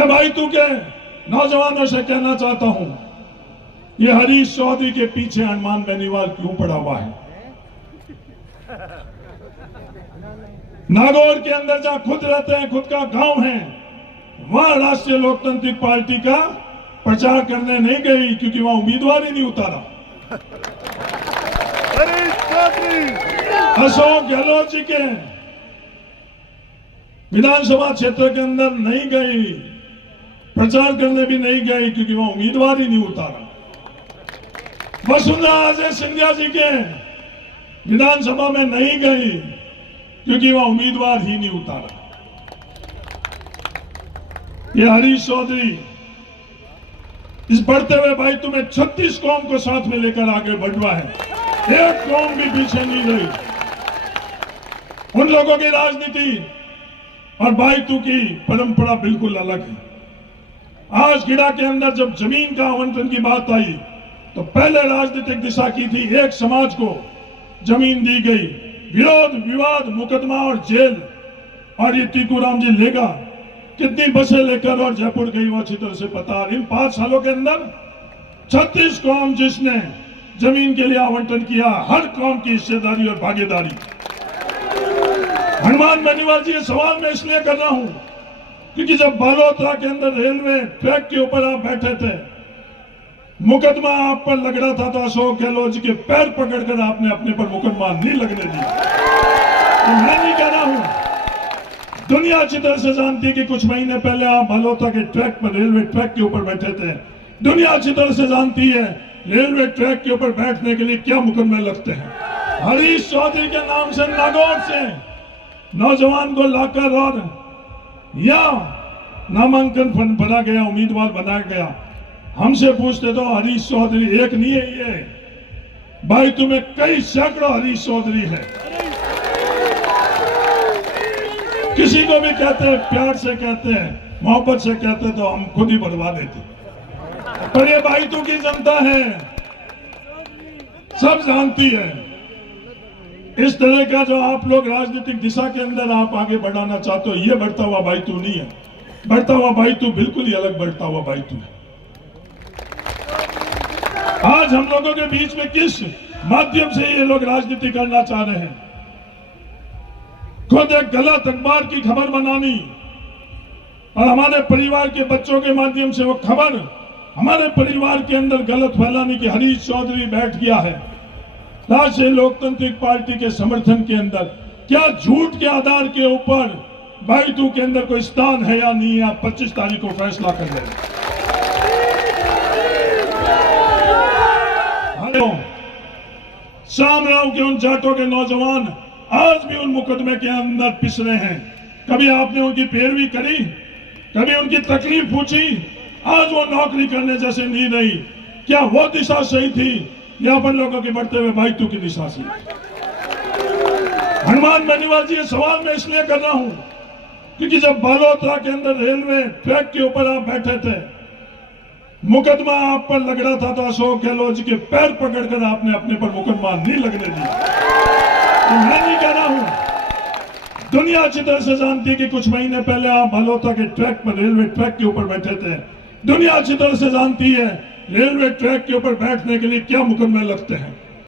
मैं भाई तू के नौजवानों से कहना चाहता हूं, ये हरीश चौधरी के पीछे हनुमान बेनीवाल क्यों पड़ा हुआ है? नागौर के अंदर जहां खुद रहते हैं, खुद का गांव है, वहां राष्ट्रीय लोकतांत्रिक पार्टी का प्रचार करने नहीं गई क्योंकि वहां उम्मीदवार ही नहीं उतारा। अशोक गहलोत जी के विधानसभा क्षेत्र के अंदर नहीं गई, प्रचार करने भी नहीं गई क्योंकि वहां उम्मीदवार ही नहीं उतारा। वसुंधरा राजे सिंधिया जी के विधानसभा में नहीं गई क्योंकि वहां उम्मीदवार ही नहीं उतारा। ये हरीश चौधरी इस बढ़ते हुए भाई तुम्हें 36 कौम को साथ में लेकर आगे बढ़वा है, एक कौम भी पीछे नहीं रही। उन लोगों की राजनीति और भाईतू की परंपरा बिल्कुल अलग है। आज गिड़ा के अंदर जब जमीन का आवंटन की बात आई तो पहले राजनीतिक दिशा की थी, एक समाज को जमीन दी गई, विरोध विवाद मुकदमा और जेल। और ये टीकूराम जी लेगा कितनी बसें लेकर और जयपुर गई वो अच्छी तरह से पता। इन 5 सालों के अंदर 36 कौम जिसने जमीन के लिए आवंटन किया, हर कौम की हिस्सेदारी और भागीदारी। हनुमान बेनीवाल जी, ये सवाल मैं इसलिए कर रहा हूं क्योंकि जब बालोतरा के अंदर रेलवे ट्रैक के ऊपर आप बैठे थे, मुकदमा आप पर लग रहा था तो अशोक गहलोत जी के पैर पकड़कर आपने अपने पर मुकदमा नहीं लगने दिया। तो मैं नहीं कह रहा हूं, दुनिया अच्छी तरह से जानती है कि कुछ महीने पहले आप बालोतरा के ट्रैक पर, रेलवे ट्रैक के ऊपर बैठे थे। दुनिया अच्छी तरह से जानती है रेलवे ट्रैक के ऊपर बैठने के लिए क्या मुकदमे लगते हैं। हरीश चौधरी के नाम से नागौर से नौजवान को लाकर और या नामांकन बना गया, उम्मीदवार बनाया गया। हमसे पूछते तो हरीश चौधरी एक नहीं है, ये भाई तुम्हें कई सैकड़ों हरीश चौधरी है। किसी को भी कहते हैं, प्यार से कहते हैं, मोहब्बत से कहते हैं तो हम खुद ही बढ़वा देते। पर ये भाईतू की जनता है, सब जानती है। इस तरह का जो आप लोग राजनीतिक दिशा के अंदर आप आगे बढ़ाना चाहते हो, ये बढ़ता हुआ भाईतू नहीं है। बढ़ता हुआ भाईतू बिल्कुल ही अलग बढ़ता हुआ भाईतू है। आज हम लोगों के बीच में किस माध्यम से ये लोग राजनीति करना चाह रहे हैं? खुद एक गलत अखबार की खबर बनानी और हमारे परिवार के बच्चों के माध्यम से वो खबर हमारे परिवार के अंदर गलत फैलाने की। हरीश चौधरी बैठ गया है राष्ट्रीय लोकतांत्रिक पार्टी के समर्थन के अंदर। क्या झूठ के आधार के ऊपर भाईतू के अंदर कोई स्थान है या नहीं, आप 25 तारीख को फैसला कर लेंगे। शामराव के उन जाटों के नौजवान आज भी उन मुकदमे के अंदर पिस रहे हैं। कभी आपने उनकी पैरवी करी, कभी उनकी तकलीफ पूछी? आज वो नौकरी करने जैसे नहीं रही। क्या वो दिशा सही थी या अपन लोगों के बढ़ते हुए भाईतू की दिशा सही? हनुमान बेनीवाल जी, ये सवाल मैं इसलिए कर रहा हूं क्योंकि जब बालोतरा के अंदर रेलवे ट्रैक के ऊपर आप बैठे थे, मुकदमा आप पर लग रहा था तो अशोक गहलोत जी के पैर पकड़कर आपने अपने पर मुकदमा नहीं लगने दिया। तो मैं नहीं कह रहा हूं, दुनिया अच्छी तरह से जानती है कि कुछ महीने पहले आप बालोतरा के ट्रैक पर, रेलवे ट्रैक के ऊपर बैठे थे। दुनिया अच्छी तरह से जानती है रेलवे ट्रैक के ऊपर बैठने के लिए क्या मुकदमे लगते हैं।